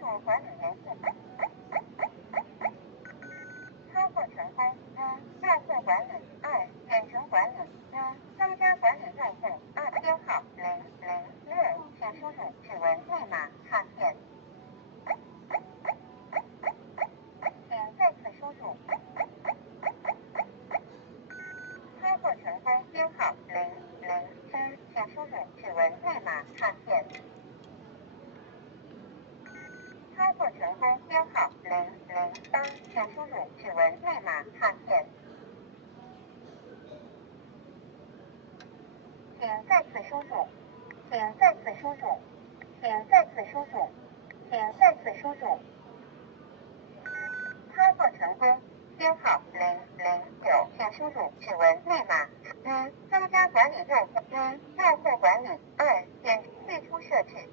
作管理员操作成功用户管理2远程管理增加管理用户2编号006，请输入指纹密码卡片，请再次输入。操作成功编号007，请输入指纹密码卡片。操作成功编号008，请输入指纹密码卡片。请再次输入，请再次输入，请再次输入，请再次输入。操作成功编号009，请输入指纹密码增加管理用户用户管理2最初设置